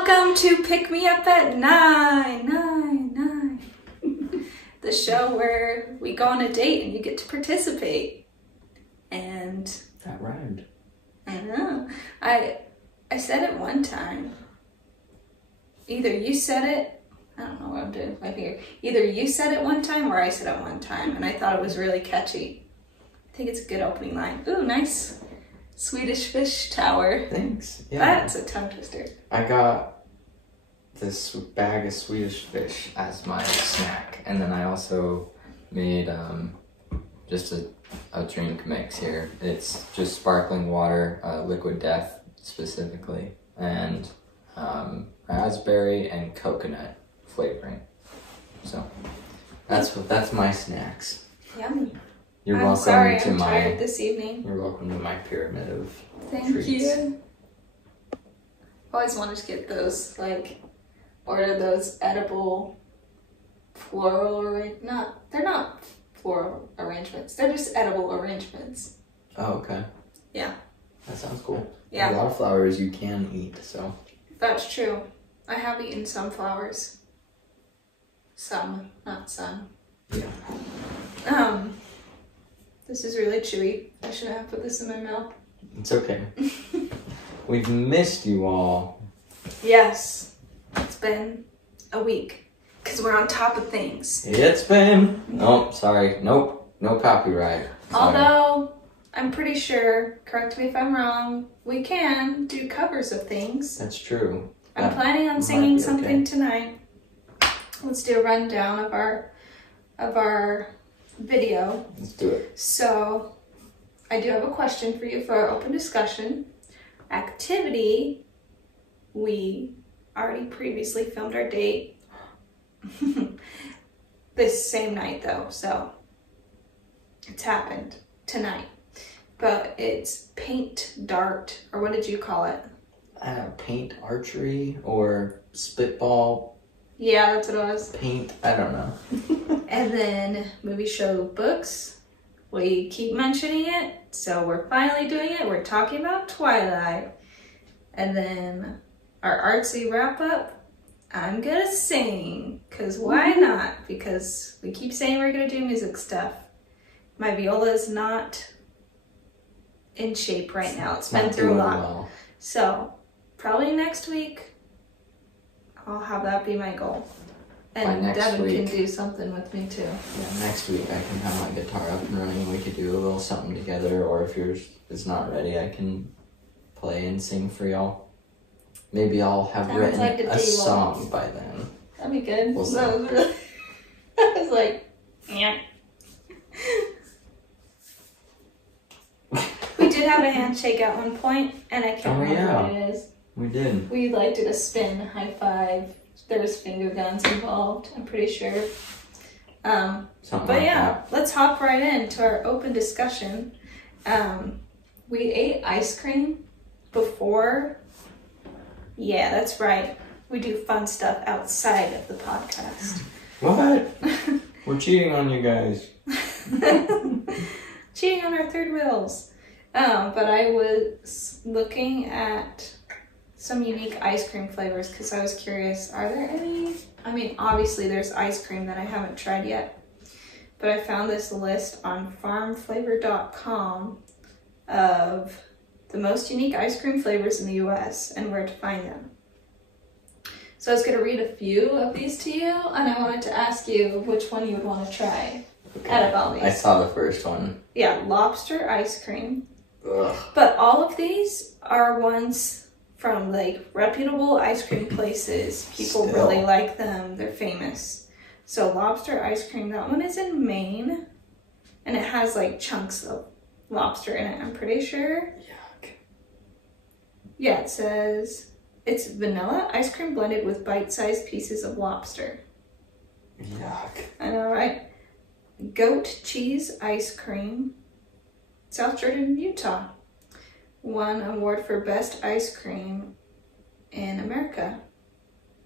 Welcome to Pick Me Up at 9, the show where we go on a date and you get to participate. And that rhymed. I know. I said it one time. Either you said it, I don't know what I'm doing with my finger. Either you said it one time or I said it one time, and I thought it was really catchy. I think it's a good opening line. Ooh, nice Swedish fish tower. Thanks. Yeah. That's a tongue twister. I got this bag of Swedish fish as my snack, and then I also made just a drink mix here. It's just sparkling water, liquid death specifically, and raspberry and coconut flavoring. So that's my snacks. Yummy. You're I'm welcome sorry, to I'm my tired this evening. You're welcome to my pyramid of Thank treats. you. Always wanted to get those, order those edible floral they're not floral arrangements. They're just edible arrangements. Oh, okay. Yeah. That sounds cool. Yeah. A lot of flowers you can eat, so. That's true. I have eaten some flowers. Some, not some. Yeah. This is really chewy. I shouldn't have put this in my mouth. It's okay. We've missed you all. Yes. It's been a week. Because we're on top of things. It's been... Oh, sorry. Nope. No copyright. Sorry. Although, I'm pretty sure, correct me if I'm wrong, we can do covers of things. That's true. I'm planning on singing something tonight. Let's do a rundown of our video. Let's do it. So, I do have a question for you for our open discussion. Activity, we already previously filmed our date. This same night though, so it's happened tonight. But it's paint, dart, or what did you call it? Paint, archery, or spitball. Yeah, that's what it was. Paint, I don't know. And then movie show books. We keep mentioning it, so we're finally doing it. We're talking about Twilight. And then our Artsy Wrap Up. I'm gonna sing, because why not? Because we keep saying we're gonna do music stuff. My viola is not in shape right now. It's been through a lot. Well. So, probably next week, I'll have that be my goal. And Devin can do something with me too. Yeah, next week I can have my guitar up and running and we could do a little something together, or if yours is not ready, I can play and sing for y'all. Maybe I'll have written a song by then. That'd be good. We'll see. I was like, yeah. We did have a handshake at one point, and I can't remember what it is. We did. We did a spin, high five. There was finger guns involved, I'm pretty sure. Let's hop right into our open discussion. We ate ice cream before. Yeah, that's right. We do fun stuff outside of the podcast. What? We're cheating on you guys. Cheating on our third wheels. But I was looking at some unique ice cream flavors because I was curious, are there any? I mean, obviously there's ice cream that I haven't tried yet, but I found this list on farmflavor.com of the most unique ice cream flavors in the US and where to find them. So I was going to read a few of these to you, and I wanted to ask you which one you would want to try out of all these. I saw the first one. Yeah, lobster ice cream. Ugh. But all of these are ones from reputable ice cream places. People really like them. They're famous. So lobster ice cream, that one is in Maine, and it has chunks of lobster in it, I'm pretty sure. Yuck. Yeah, it says it's vanilla ice cream blended with bite-sized pieces of lobster. Yuck. I know, right? Goat cheese ice cream, South Jordan, Utah. Won award for best ice cream in America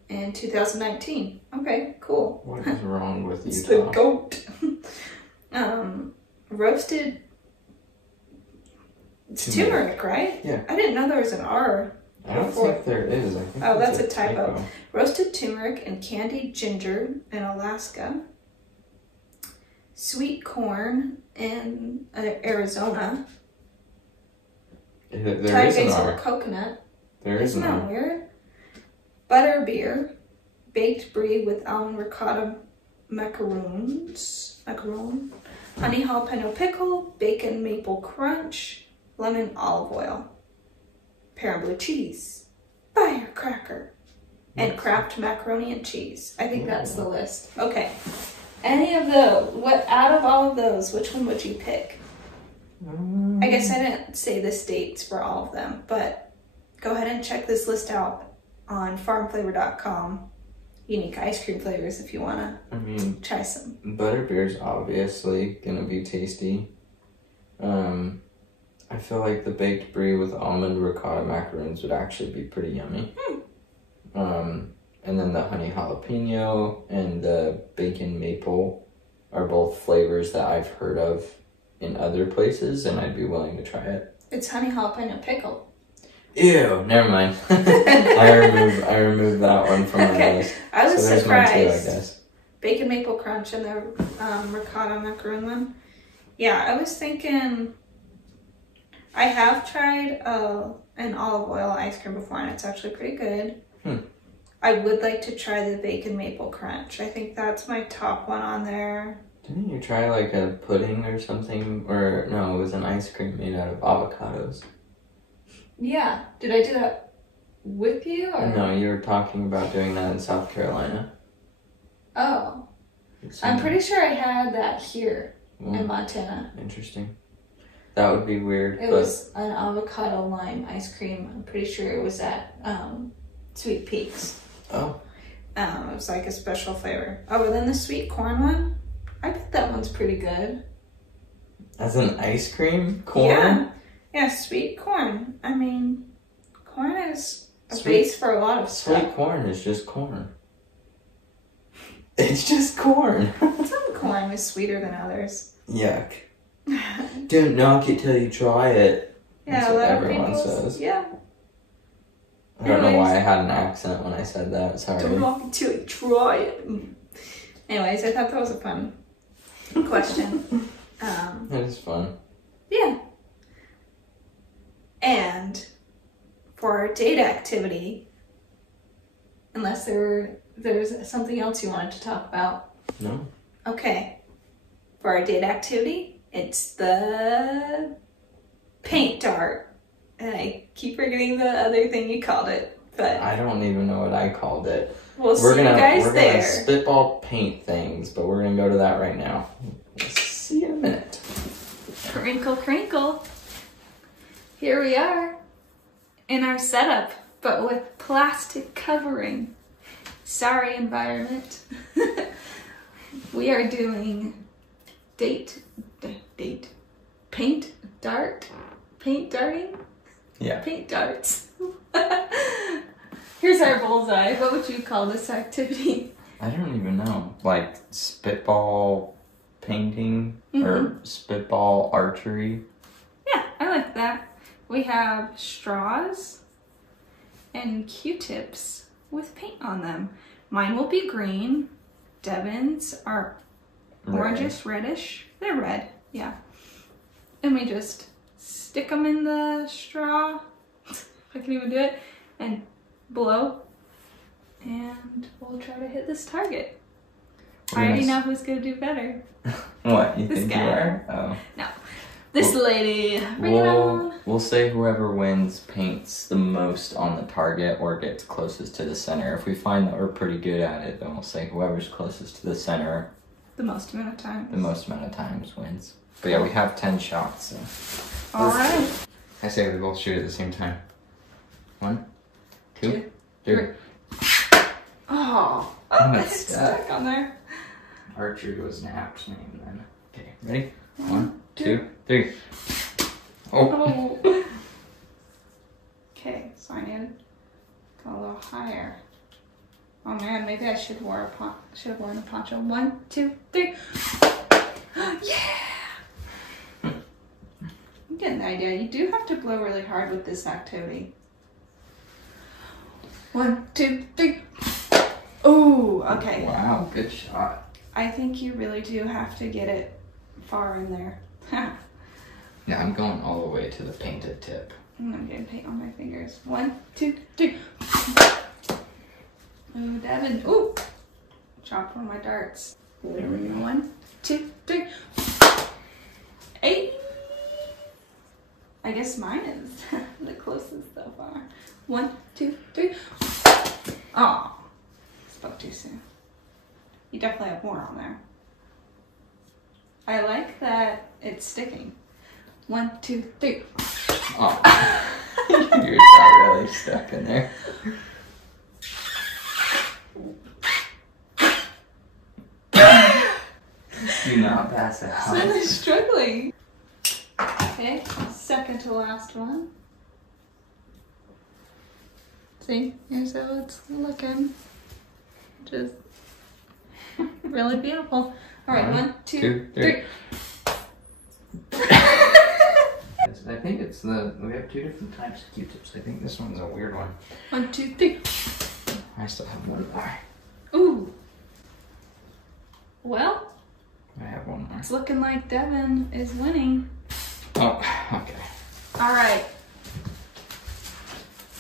in 2019. Okay, cool. What is wrong with It's Utah? the goat. Roasted. It's turmeric, right? Yeah. I didn't know there was an R I don't think there is. I think oh, that's a typo. Roasted turmeric and candied ginger in Alaska. Sweet corn in Arizona. There Thai is an basil R. coconut. There is Isn't an that R. weird? Butter beer. Baked brie with almond ricotta macaroons. Honey jalapeno pickle. Bacon maple crunch. Lemon olive oil. Pear and blue cheese. Firecracker. And Kraft macaroni and cheese. I think that's the list. Okay. Any of those, out of all of those, which one would you pick? I guess I didn't say the states for all of them, but go ahead and check this list out on farmflavor.com. Unique ice cream flavors if you want to try some. Butterbeer's obviously going to be tasty. I feel like the baked brie with almond ricotta macaroons would actually be pretty yummy. And then the honey jalapeno and the bacon maple are both flavors that I've heard of in other places, and I'd be willing to try it. It's honey jalapeno pickle. Ew, never mind. I removed that one from my list. I was so surprised. Mine too, I guess. Bacon maple crunch and the ricotta macaroon one. Yeah, I was thinking. I have tried an olive oil ice cream before, and it's actually pretty good. I would like to try the bacon maple crunch. I think that's my top one on there. Didn't you try like a pudding or something? Or no, it was an ice cream made out of avocados. Yeah. Did I do that with you? Or? No, you were talking about doing that in South Carolina. Oh. I'm pretty sure I had that here in Montana. Interesting. That would be weird. It was an avocado lime ice cream. I'm pretty sure it was at Sweet Peaks. Oh. It was like a special flavor. Oh, and then the sweet corn one. I bet that one's pretty good. As an ice cream? Corn? Yeah. Yeah, sweet corn. I mean, corn is a base for a lot of stuff. Sweet corn is just corn. It's just corn. Some corn is sweeter than others. Yuck. Don't knock it till you try it. Yeah, that's what everyone says. Yeah. I don't know why I had an accent when I said that. Sorry. Don't knock it till you try it. Anyways, I thought that was a fun question. It is fun. Yeah. And for our date activity, unless there's something else you wanted to talk about. No. Okay. For our date activity, it's the paint dart. And I keep forgetting the other thing you called it. But I don't even know what I called it. We'll see you guys we're there. Gonna spitball paint things, but we're gonna go to that right now. We'll see you in a minute. Crinkle, crinkle. Here we are in our setup, but with plastic covering. Sorry, environment. We are doing paint darting? Yeah. Paint darts. Here's our bullseye. What would you call this activity? I don't even know. Like spitball painting or spitball archery. Yeah, I like that. We have straws and Q-tips with paint on them. Mine will be green. Devin's are orangish, reddish. They're red, yeah. And we just stick them in the straw, if I can even do it, and blow. And we'll try to hit this target. I already know who's going to do better. What, you This think guy. you are? Oh. No. This lady. Bring it on. We'll say whoever wins paints the most on the target or gets closest to the center. If we find that we're pretty good at it, then we'll say whoever's closest to the center The most amount of times. the most amount of times wins. But yeah, we have 10 shots, so. Alright. I say we both shoot at the same time. 1, 2, 3. Oh, It's it's stuck on there. Archery was an apt name then. Okay, ready? 1, 2, 3. Oh. Oh. Okay, so I need to go a little higher. Oh man, maybe I should have worn a poncho. 1, 2, 3. Yeah! I'm getting the idea. You do have to blow really hard with this activity. 1, 2, 3. Ooh, okay. Wow, good shot. I think you really do have to get it far in there. Yeah, I'm going all the way to the painted tip. I'm getting paint on my fingers. 1, 2, 3. Ooh, Devin. Ooh. Dropped one of my darts. There we go. 1, 2, 3. 8. I guess mine is the closest so far. 1, 2, 3. Oh, spoke too soon. You definitely have more on there. I like that it's sticking. 1, 2, 3. Oh, yours got really stuck in there. Do not pass it out. I'm really struggling. Okay, second to last one. See, here's how it's looking. Just really beautiful. All right, 1, 2, 3. I think it's we have 2 different types of Q-tips. I think this one's a weird one. 1, 2, 3. I still have one more. Ooh. Well, I have one more. it's looking like Devin is winning. Oh, okay. All right.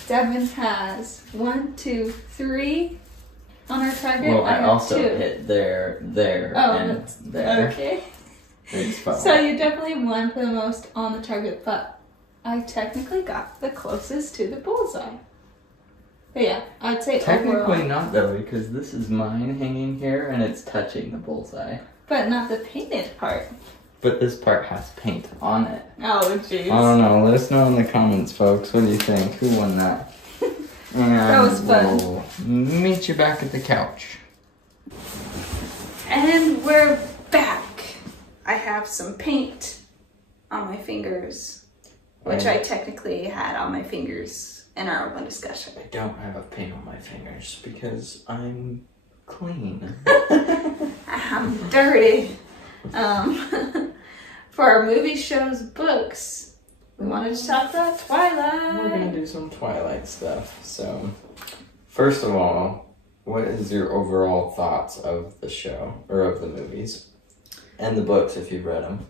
Devin has 1, 2, 3 on her target. Well, I have also 2. hit there, and there. Okay. So So you definitely won for the most on the target, but I technically got the closest to the bullseye. But yeah, I'd say technically overall, not though, because this is mine hanging here and it's touching the bullseye. but not the painted part. But this part has paint on it. Oh, jeez. I don't know. Let us know in the comments, folks. What do you think? Who won that? That was fun. We'll meet you back at the couch. And we're back. I have some paint on my fingers, which I technically had on my fingers in our open discussion. I don't have a paint on my fingers because I'm clean. I'm dirty. For our movie shows, books, we wanted to talk about Twilight. We're gonna do some Twilight stuff. So, first of all, what is your overall thoughts of the show, or of the movies? And the books, if you've read them.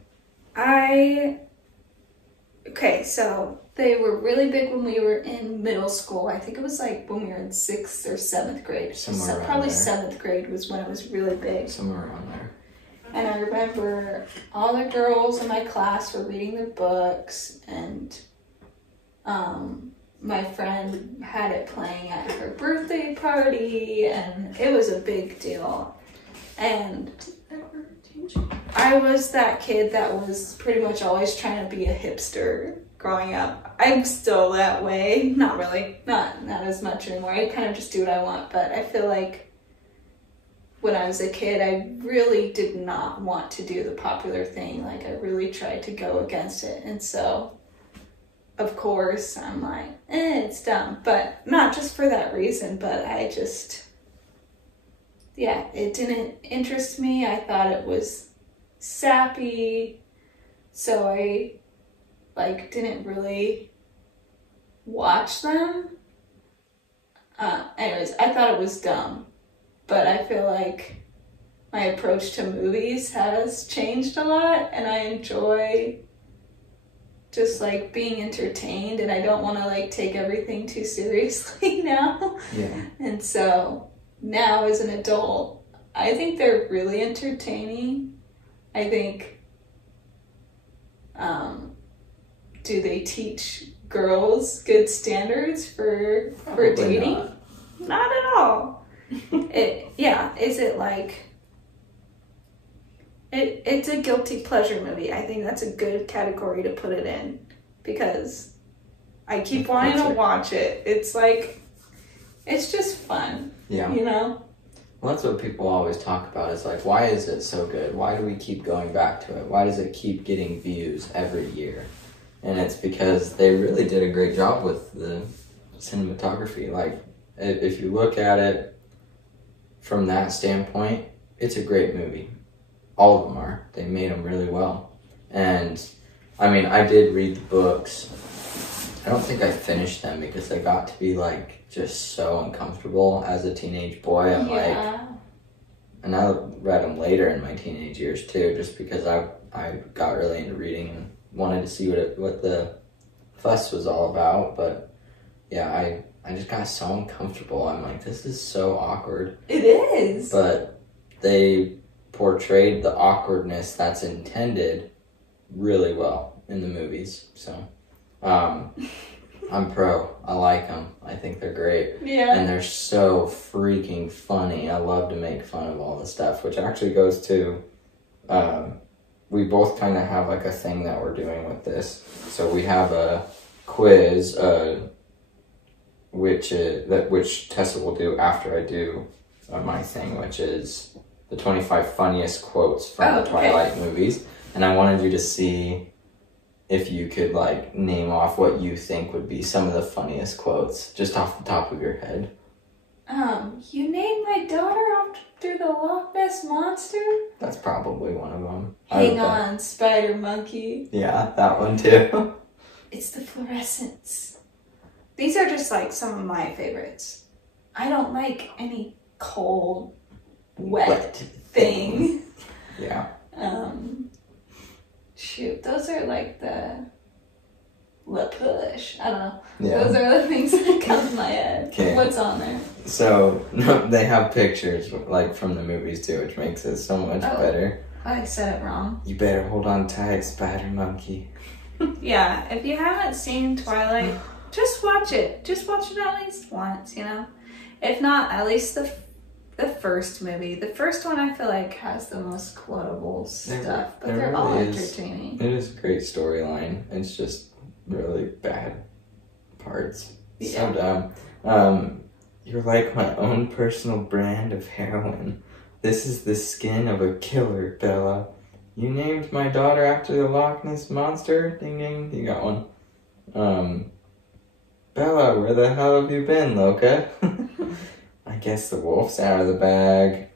Okay, so they were really big when we were in middle school. I think it was like when we were in 6th or 7th grade. Somewhere around probably there. 7th grade was when it was really big. Somewhere around there. And I remember all the girls in my class were reading the books, and my friend had it playing at her birthday party, and it was a big deal. And I was that kid that was pretty much always trying to be a hipster growing up. I'm still that way. Not really. Not as much anymore. I kind of just do what I want, but I feel like when I was a kid, I really did not want to do the popular thing. Like, I really tried to go against it. And so, of course, I'm like, it's dumb. But not just for that reason, but I just, yeah, it didn't interest me. I thought it was sappy. So I, didn't really watch them. Anyways, I thought it was dumb. But I feel like my approach to movies has changed a lot, and I enjoy just being entertained, and I don't want to take everything too seriously now. Yeah. And so now as an adult, I think they're really entertaining. I think, do they teach girls good standards for dating? Not at all. Is it it's a guilty pleasure movie. I think that's a good category to put it in, because I keep wanting to watch it. It's it's just fun. Yeah. You know? Well, that's what people always talk about. It's why is it so good? Why do we keep going back to it? Why does it keep getting views every year? And it's because they really did a great job with the cinematography. If you look at it from that standpoint, it's a great movie. All of them are. They made them really well. And, I mean, I did read the books. I don't think I finished them because they got to be like just so uncomfortable as a teenage boy. I'm like, and I read them later in my teenage years too, just because I got really into reading and wanted to see what the fuss was all about. But yeah, I just got so uncomfortable. I'm like, this is so awkward. It is. But they portrayed the awkwardness that's intended really well in the movies. So I'm pro. I like them. I think they're great. Yeah. And they're so freaking funny. I love to make fun of all the stuff, which actually goes to, we both kind of have like a thing that we're doing with this. So we have a quiz, which Tessa will do after I do my thing, which is the 25 funniest quotes from the Twilight movies. And I wanted you to see if you could like name off what you think would be some of the funniest quotes just off the top of your head. You named my daughter after the Loch Ness Monster? That's probably one of them. Hang on, spider monkey. Yeah, that one too. It's the fluorescence. These are just like some of my favorites. I don't like any cold, wet thing. Yeah. Shoot, those are like the push. I don't know. Yeah. Those are the things that come to my head. Okay. What's on there? So they have pictures like from the movies too, which makes it so much better. I said it wrong. You better hold on tight, spider monkey. Yeah, if you haven't seen Twilight, just watch it. Just watch it at least once, you know? If not, at least the first movie. The first one I feel like has the most quotable stuff, but they're all entertaining. It is a great storyline. It's just really bad parts. Yeah. So dumb. You're like my own personal brand of heroin. This is the skin of a killer, Bella. You named my daughter after the Loch Ness Monster? Ding ding, you got one. Bella, where the hell have you been, Loca? I guess the wolf's out of the bag.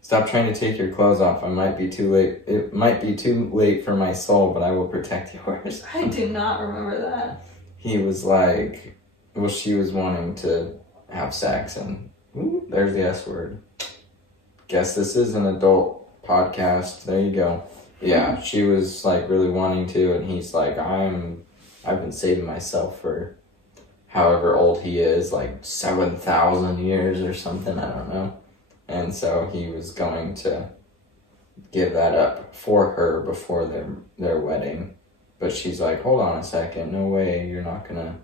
Stop trying to take your clothes off. I might be too late. It might be too late for my soul, but I will protect yours. I do not remember that. He was like, well, she was wanting to have sex, and there's the S word. Guess this is an adult podcast. There you go. Yeah, she was like really wanting to, and he's like, I've been saving myself for however old he is, like 7,000 years or something, I don't know. And so he was going to give that up for her before their wedding. But she's like, hold on a second, no way, you're not gonna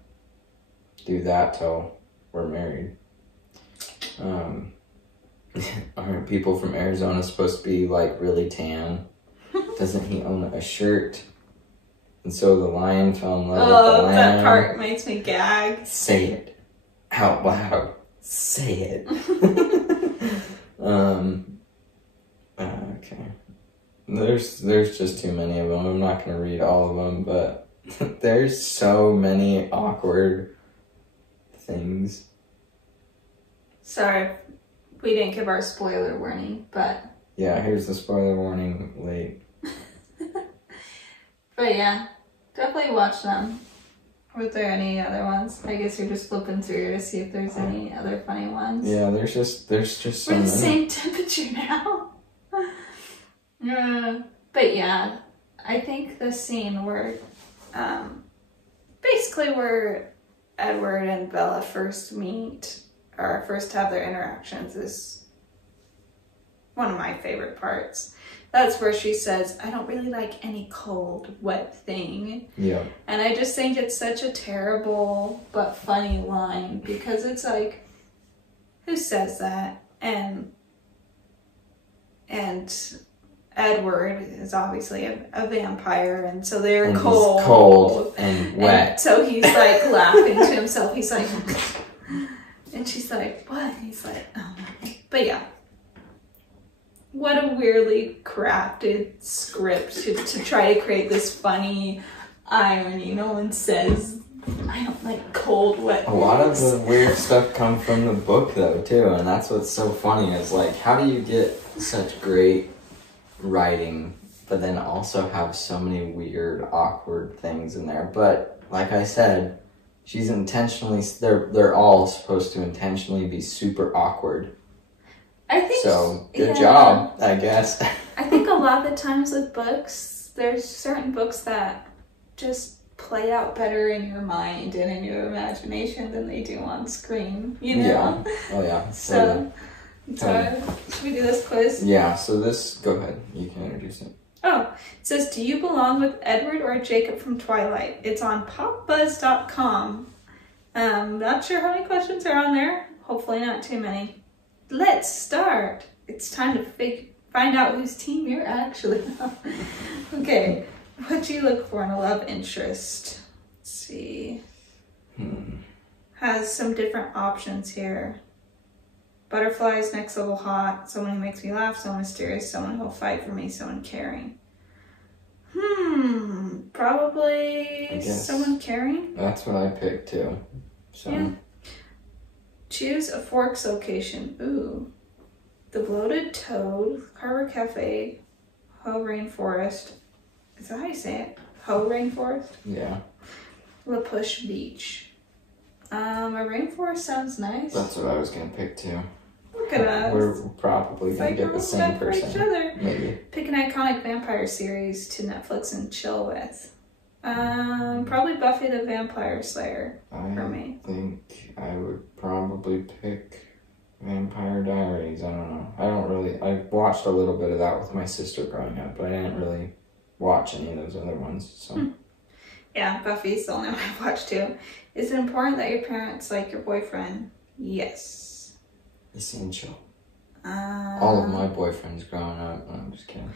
do that till we're married. Aren't people from Arizona supposed to be like really tan? Doesn't he own a shirt? And so the lion fell in love with the lamb. That part makes me gag. Say it out loud. Say it. Okay. There's just too many of them. I'm not going to read all of them, but there's so many awkward things. Sorry, we didn't give our spoiler warning, but... Yeah, here's the spoiler warning late. But yeah, definitely watch them. Were there any other ones? I guess you're just flipping through to see if there's any other funny ones. Yeah, there's just so We're many. the same temperature now. But yeah, I think the scene where, basically where Edward and Bella first meet, or first have their interactions, is one of my favorite parts. That's where she says, I don't really like any cold, wet thing. Yeah. And I just think it's such a terrible but funny line, because it's like, who says that? And Edward is obviously a vampire, and so they're and cold. He's cold and wet. And so he's like laughing to himself. He's like, and she's like, what? And he's like, oh no. But yeah. What a weirdly crafted script to try to create this funny irony. No one says, I don't like cold, wet A lot of the weird stuff come from the book, though, too. And that's what's so funny is, like, how do you get such great writing, but then also have so many weird, awkward things in there. But like I said, she's intentionally, they're all supposed to intentionally be super awkward. I think so. Good job, I guess. I think a lot of the times with books, there's certain books that just play out better in your mind and in your imagination than they do on screen, you know? Yeah. Oh, yeah. So, should we do this quiz? Yeah, so go ahead. You can introduce it. Oh, it says, do you belong with Edward or Jacob from Twilight? It's on popbuzz.com. Not sure how many questions are on there. Hopefully not too many. Let's start. It's time to find out whose team you're actually on. Okay. What do you look for in a love interest? Let's see. Has some different options here. Butterflies, next level hot, someone who makes me laugh, someone mysterious, someone who'll fight for me, someone caring. Probably someone caring? That's what I picked too. So. Yeah. Choose a Forks location. Ooh. The Bloated Toad, Carver Cafe, Ho Rainforest. Is that how you say it? Ho Rainforest? Yeah. La Push Beach. A rainforest sounds nice. That's what I was going to pick too. Look at us. We're probably going to get the same person. Each other. Maybe. Pick an iconic vampire series to Netflix and chill with. Probably Buffy the Vampire Slayer for me. I think I would probably pick Vampire Diaries. I don't know. I watched a little bit of that with my sister growing up, but I didn't really watch any of those other ones. So. Yeah, Buffy's the only one I've watched too. Is it important that your parents like your boyfriend? Yes. Essential. All of my boyfriends growing up. No, I'm just kidding.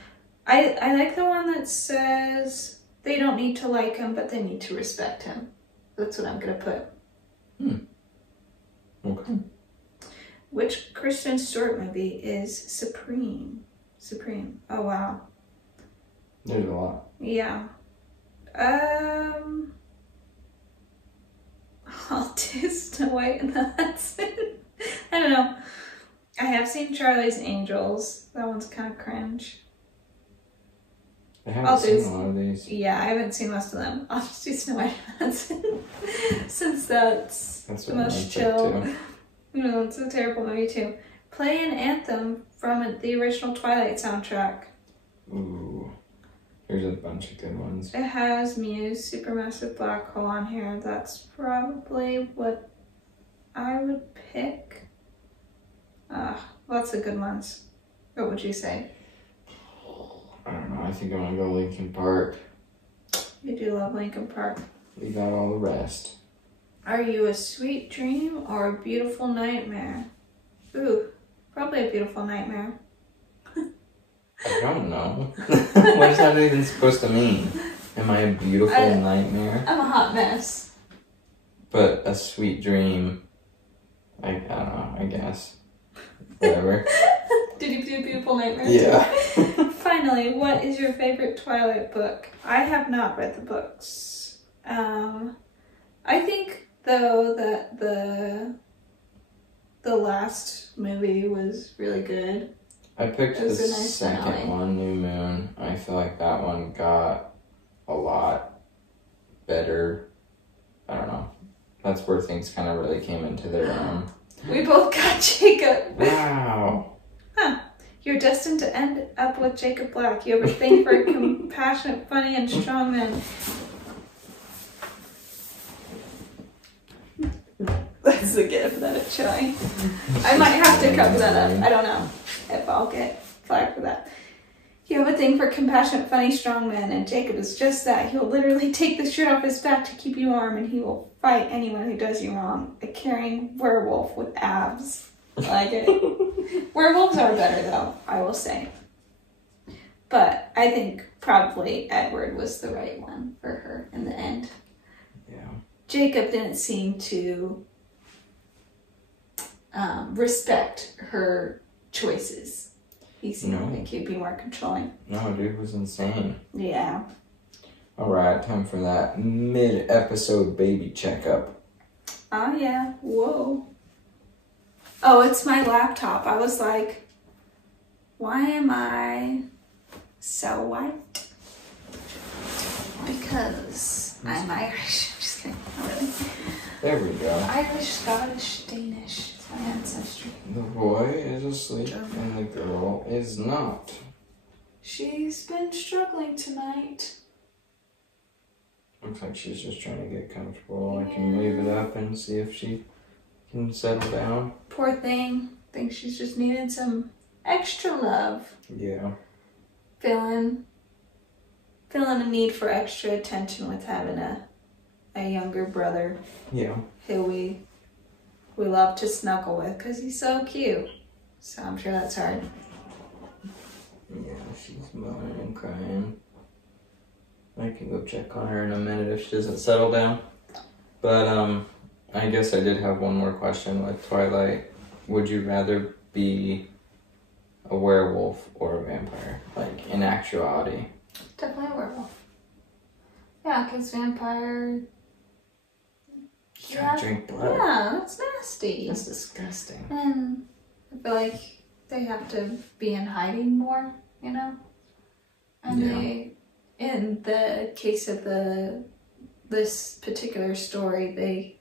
I like the one that says they don't need to like him, but they need to respect him. That's what I'm going to put. Okay. Which Kristen Stewart movie is Supreme? Supreme. Oh, wow. There's a lot. Yeah. I'll do Snow White and the Huntsman. I don't know. I have seen Charlie's Angels. That one's kind of cringe. I haven't seen a lot of these. Yeah, I haven't seen most of them. I'll just do Snow White and the Huntsman. Since that's the most chill. No, it's a terrible movie too. Play an anthem from the original Twilight soundtrack. Ooh. There's a bunch of good ones. It has Muse, Supermassive Black Hole on here. That's probably what I would pick. Lots of good ones. What would you say? I don't know. I think I'm going to go Linkin Park. You do love Linkin Park. Leave out all the rest. Are you a sweet dream or a beautiful nightmare? Ooh, probably a beautiful nightmare. I don't know. What is that even supposed to mean? Am I a beautiful nightmare? I'm a hot mess. But a sweet dream, I don't know, I guess. Whatever. Did you do beautiful nightmare? Yeah. Finally, what is your favorite Twilight book? I have not read the books. I think, though, that the last movie was really good. I picked the nice second finale. one, New Moon. I feel like that one got a lot better. I don't know. That's where things kind of really came into their own. We both got Jacob. Wow. Huh. You're destined to end up with Jacob Black. You have a thing for a compassionate, funny, and strong man. That's a gift that it's showing. I might have to cover that up. I don't know if I'll get flagged for that. You have a thing for compassionate, funny, strong men, and Jacob is just that. He will literally take the shirt off his back to keep you warm, and he will fight anyone who does you wrong. A caring werewolf with abs. I like it. Werewolves are better, though, I will say. But I think probably Edward was the right one for her in the end. Yeah. Jacob didn't seem to respect her choices. He seemed to think he'd be more controlling. No, dude was insane. Yeah. Alright, time for that mid-episode baby checkup. Oh, yeah. Whoa. Oh, it's my laptop. I was like, why am I so white. Because I'm Irish. I'm just kidding. Not really. There we go. Irish, Scottish, Danish. It's my ancestry. The boy is asleep and the girl is not. She's been struggling tonight. Looks like she's just trying to get comfortable. I can leave it up and see if she can settle down. Poor thing. Think she's just needed some extra love. Yeah. Feeling a need for extra attention with having a younger brother. Yeah. Who we love to snuggle with because he's so cute. So I'm sure that's hard. Yeah, she's moaning and crying. I can go check on her in a minute if she doesn't settle down. But I guess I did have one more question with Twilight. Would you rather be a werewolf or a vampire? Like, in actuality. Definitely a werewolf. Yeah, because vampire... You gotta drink blood. Yeah, that's nasty. That's disgusting. And I feel like they have to be in hiding more, you know? And they, in the case of this particular story, they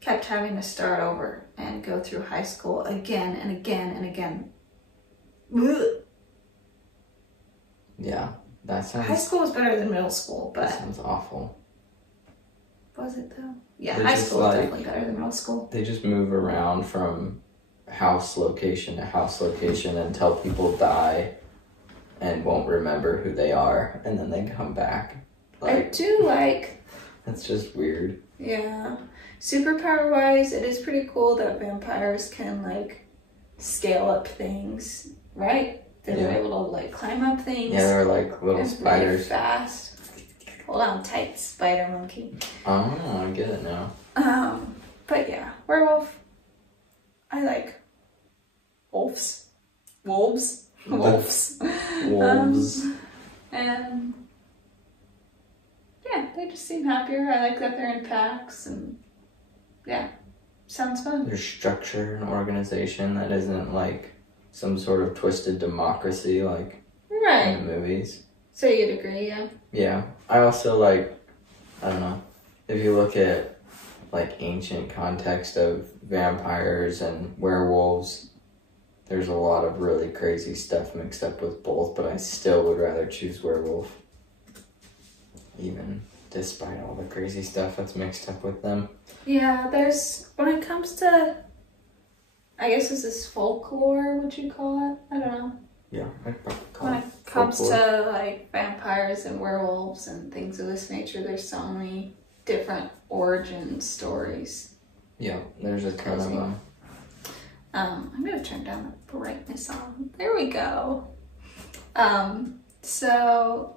kept having to start over and go through high school again and again and again. Ugh. Yeah, that sounds... High school was better than middle school, but... That sounds awful. Was it though? Yeah, They're high just school was like- definitely better than middle school. They just move around from house location to house location until people die and won't remember who they are, and then they come back. I do like... That's just weird. Yeah. Superpower wise, it is pretty cool that vampires can like scale up things, right? They're able to like climb up things. Yeah, they're like little and spiders. really fast. Hold on tight, spider monkey. Oh, I get it now. But yeah, werewolf. I like wolves. Wolves. Wolves. Wolves. And yeah, they just seem happier. I like that they're in packs and yeah, sounds fun. There's structure and organization that isn't like some sort of twisted democracy like Right. in the movies. So you'd agree, yeah? Yeah. I also like, I don't know, if you look at like ancient context of vampires and werewolves, there's a lot of really crazy stuff mixed up with both, but I still would rather choose werewolf. Even despite all the crazy stuff that's mixed up with them. Yeah, there's, when it comes to, I guess this is folklore, would you call it? I don't know. Yeah, I'd probably call When it it comes folklore. to like vampires and werewolves and things of this nature, there's so many different origin stories. Yeah, there's a ton of them. I'm gonna turn down the brightness on. There we go. So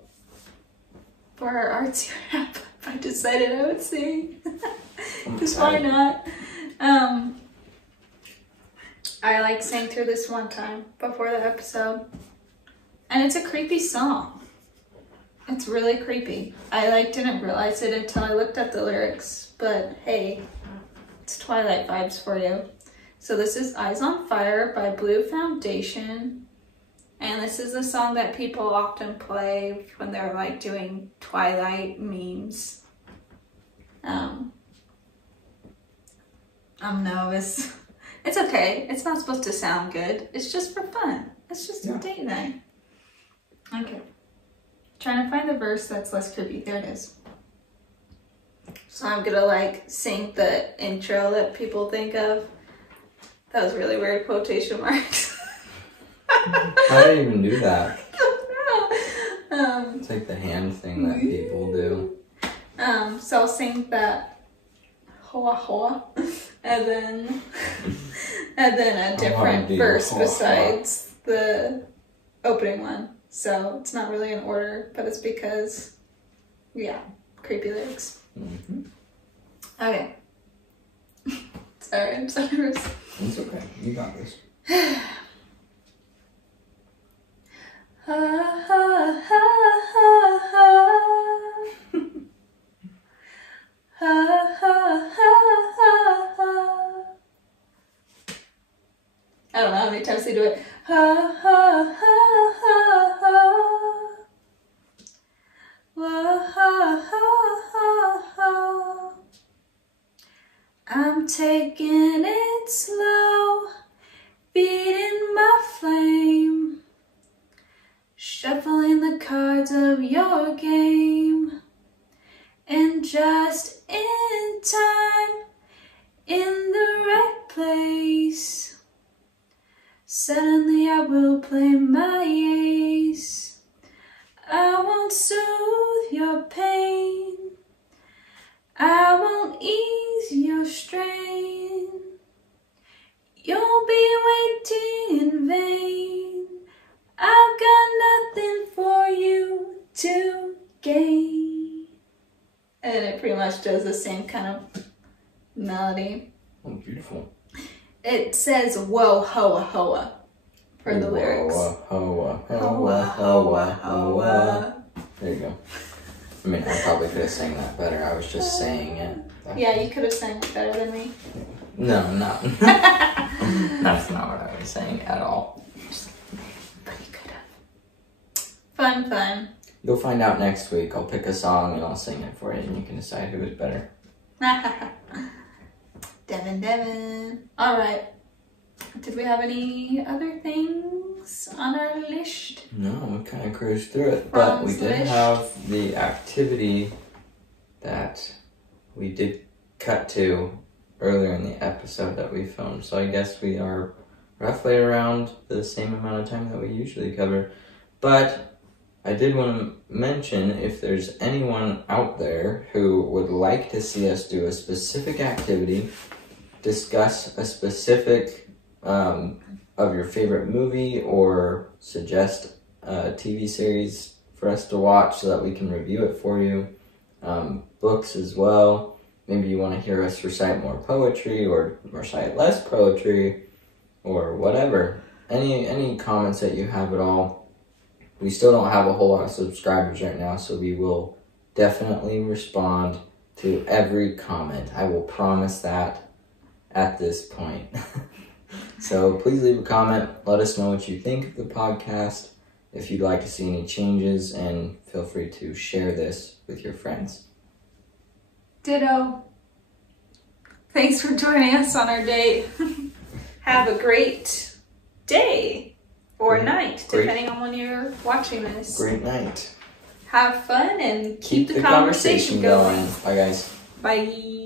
for our artsy wrap up, I decided I would sing. Because why not? I like sang through this one time before the episode. And it's a creepy song. It's really creepy. I like didn't realize it until I looked at the lyrics. But hey, it's Twilight vibes for you. So this is Eyes on Fire by Blue Foundation. And this is a song that people often play when they're like doing Twilight memes. I'm nervous. It's okay. It's not supposed to sound good. It's just for fun. It's just a date night. Okay. Trying to find the verse that's less creepy. There it is. So I'm gonna like sing the intro that people think of. That was really weird quotation marks. How do you even do that? I don't know. It's like the hand thing that people do. So I'll sing that hoa hoa, and then a different verse hoa, besides the opening one. So it's not really in order, but it's because, yeah, creepy lyrics. Mm-hmm. Okay. Sorry, I'm so nervous. It's okay. You got this. Ha ha ha ha ha. Ha ha ha ha ha. I don't know how many times they do it. Ha ha ha ha ha. I'm taking it slow, feeding my flame, shuffling the cards of your game, and just in time, in the right place, suddenly I will play my ace. I won't soothe your pain, I won't ease your strain. You'll be waiting in vain. I've got nothing for you to gain. And it pretty much does the same kind of melody. Oh, beautiful. It says whoa hoa hoa for the lyrics. Hoa hoa hoa hoa. There you go. I mean, I probably could have sang that better. I was just saying it. Yeah, you could have sang it better than me. No, that's not what I was saying at all. But you could have. Fun. You'll find out next week. I'll pick a song and I'll sing it for you, and you can decide who is better. Devin. All right. Did we have any other things on our list? No, we kind of cruised through it, but we did have the activity that we did cut to earlier in the episode that we filmed. So I guess we are roughly around the same amount of time that we usually cover. But I did want to mention, if there's anyone out there who would like to see us do a specific activity, discuss a specific of your favorite movie, or suggest a TV series for us to watch so that we can review it for you. Books as well. Maybe you want to hear us recite more poetry or recite less poetry or whatever. Any comments that you have at all. We still don't have a whole lot of subscribers right now, so we will definitely respond to every comment. I will promise that at this point. So please leave a comment. Let us know what you think of the podcast, if you'd like to see any changes, and feel free to share this with your friends. Ditto. Thanks for joining us on our date. Have a great day or night, depending on when you're watching this. Great night. Have fun and keep the conversation going. Bye, guys. Bye.